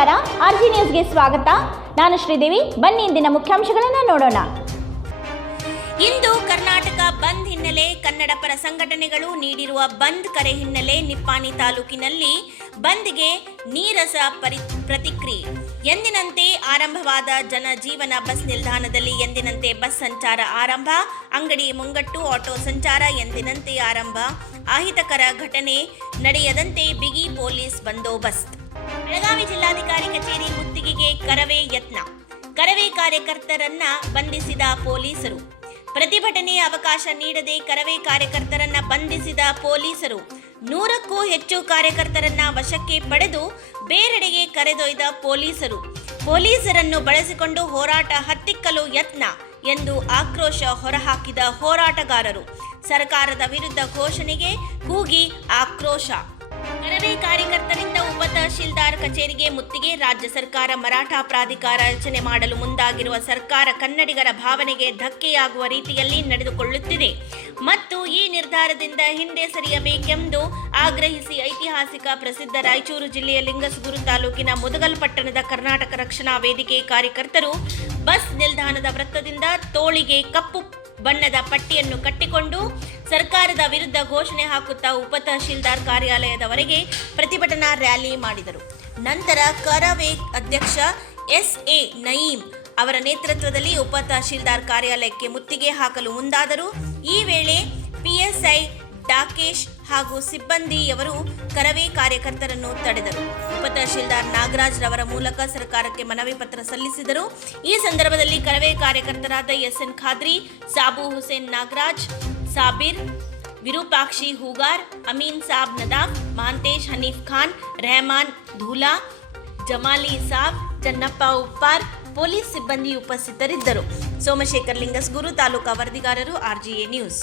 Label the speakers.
Speaker 1: ನಮಸ್ಕಾರ. R G ನ್ಯೂಸ್ಗೆ ಸ್ವಾಗತ. ನಾನು ಶ್ರೀದೇವಿ. ಬನ್ನಿ ಇಂದಿನ ಮುಖ್ಯಾಂಶಗಳನ್ನು ನೋಡೋಣ.
Speaker 2: ಇಂದು ಕರ್ನಾಟಕ ಬಂದ್ ಹಿನ್ನೆಲೆ ಕನ್ನಡ ಪರ ಸಂಘಟನೆಗಳು ನೀಡಿರುವ ಬಂದ್ ಕರೆ ಹಿನ್ನೆಲೆ ನಿಪ್ಪಾಣಿ ತಾಲೂಕಿನಲ್ಲಿ ಬಂದ್ಗೆ ನೀರಸ ಪರಿ, ಪ್ರತಿಕ್ರಿಯೆ. ಎಂದಿನಂತೆ ಆರಂಭವಾದ ಜನಜೀವನ ಬಸ್ ನಿಲ್ದಾಣದಲ್ಲಿ ಎಂದಿನಂತೆ ಬಸ್ ಸಂಚಾರ ಆರಂಭ, ಅಂಗಡಿ ಮುಂಗಟ್ಟು, ಆಟೋ ಸಂಚಾರ ಎಂದಿನಂತೆ ಆರಂಭ. ಅಹಿತಕರ ಘಟನೆ ನಡೆಯದಂತೆ ಬಿಗಿ ಪೊಲೀಸ್ ಬಂದೋಬಸ್ತ್. ಬೆಳಗಾವಿ ಜಿಲ್ಲಾಧಿಕಾರಿ ಕಚೇರಿ ಮುತ್ತಿಗೆಗೆ ಕರವೇ ಯತ್ನ. ಕರವೇ ಕಾರ್ಯಕರ್ತರನ್ನ ಬಂಧಿಸಿದ ಪೊಲೀಸರು. ಪ್ರತಿಭಟನೆ ಅವಕಾಶ ನೀಡದೆ ಕರವೇ ಕಾರ್ಯಕರ್ತರನ್ನ ಬಂಧಿಸಿದ ಪೊಲೀಸರು. ನೂರಕ್ಕೂ ಹೆಚ್ಚು ಕಾರ್ಯಕರ್ತರನ್ನ ವಶಕ್ಕೆ ಪಡೆದು ಬೇರೆಡೆಗೆ ಕರೆದೊಯ್ದ ಪೊಲೀಸರು. ಪೊಲೀಸರನ್ನು ಬಳಸಿಕೊಂಡು ಹೋರಾಟ ಹತ್ತಿಕ್ಕಲು ಯತ್ನ ಎಂದು ಆಕ್ರೋಶ ಹೊರಹಾಕಿದ ಹೋರಾಟಗಾರರು. ಸರ್ಕಾರದ ವಿರುದ್ಧ ಘೋಷಣೆಗೆ ಕೂಗಿ ಆಕ್ರೋಶ. ಕರವೇ ಕಾರ್ಯಕರ್ತರಿಂದ ಉಪ ತಹಶೀಲ್ದಾರ್ ಕಚೇರಿಗೆ ಮುತ್ತಿಗೆ ರಾಜ್ಯ ಸರ್ಕಾರ ಮರಾಠ ಪ್ರಾಧಿಕಾರ ರಚನೆ ಮಾಡಲು ಮುಂದಾಗಿರುವ ಸರ್ಕಾರ ಕನ್ನಡಿಗರ ಭಾವನೆಗೆ ಧಕ್ಕೆಯಾಗುವ ರೀತಿಯಲ್ಲಿ ನಡೆದುಕೊಳ್ಳುತ್ತಿದೆ. ಮತ್ತು ಈ ನಿರ್ಧಾರದಿಂದ ಹಿಂದೆ ಸರಿಯಬೇಕೆಂದು ಆಗ್ರಹಿಸಿ ಐತಿಹಾಸಿಕ ಪ್ರಸಿದ್ಧ ರಾಯಚೂರು ಜಿಲ್ಲೆಯ ಲಿಂಗಸಗೂರು ತಾಲೂಕಿನ ಮುದಗಲ್ ಪಟ್ಟಣದ ಕರ್ನಾಟಕ ರಕ್ಷಣಾ ವೇದಿಕೆ ಕಾರ್ಯಕರ್ತರು ಬಸ್ ನಿಲ್ದಾಣದ ವೃತ್ತದಿಂದ ತೋಳಿಗೆ ಕಪ್ಪು ಬಣ್ಣದ ಪಟ್ಟಿಯನ್ನು ಕಟ್ಟಿಕೊಂಡು ಸರ್ಕಾರದ ವಿರುದ್ಧ ಘೋಷಣೆ ಹಾಕುತ್ತಾ ಉಪ ತಹಶೀಲ್ದಾರ್ ಕಾರ್ಯಾಲಯದವರೆಗೆ ಪ್ರತಿಭಟನಾ ರ್ಯಾಲಿ ಮಾಡಿದರು. ನಂತರ ಕರವೇ ಅಧ್ಯಕ್ಷ ಎಸ್ ಎ ನಯೀಂ ಅವರ ನೇತೃತ್ವದಲ್ಲಿ ಉಪ ತಹಶೀಲ್ದಾರ್ ಕಾರ್ಯಾಲಯಕ್ಕೆ ಮುತ್ತಿಗೆ ಹಾಕಲು ಮುಂದಾದರು. ಈ ವೇಳೆ ಪಿಎಸ್ಐ ಡಾಕೇಶ್ ಹಾಗೂ ಸಿಬ್ಬಂದಿಯವರು ಕರವೇ ಕಾರ್ಯಕರ್ತರನ್ನು ತಡೆದರು. ಉಪ ತಹಶೀಲ್ದಾರ್ ನಾಗರಾಜ್ ರವರ ಮೂಲಕ ಸರ್ಕಾರಕ್ಕೆ ಮನವಿ ಪತ್ರ ಸಲ್ಲಿಸಿದರು. ಈ ಸಂದರ್ಭದಲ್ಲಿ Karave ಕಾರ್ಯಕರ್ತರಾದ S N Khadri, Sabu Hussain Nagaraj Sabir, Virupakshi Hugar, Amin Sab Nadaf Mahantesh Hanif Khan, Rehman Dhula, Jamali Sab, Channappa Uppar police ಸಿಬ್ಬಂದಿ ಉಪಸ್ಥಿತರಿದ್ದರು. ಸೋಮಶೇಖರ್ ಲಿಂಗಸ್ಗೂರು ತಾಲೂಕಾ ವರದಿಗಾರರು, ಆರ್ಜಿಎ ನ್ಯೂಸ್.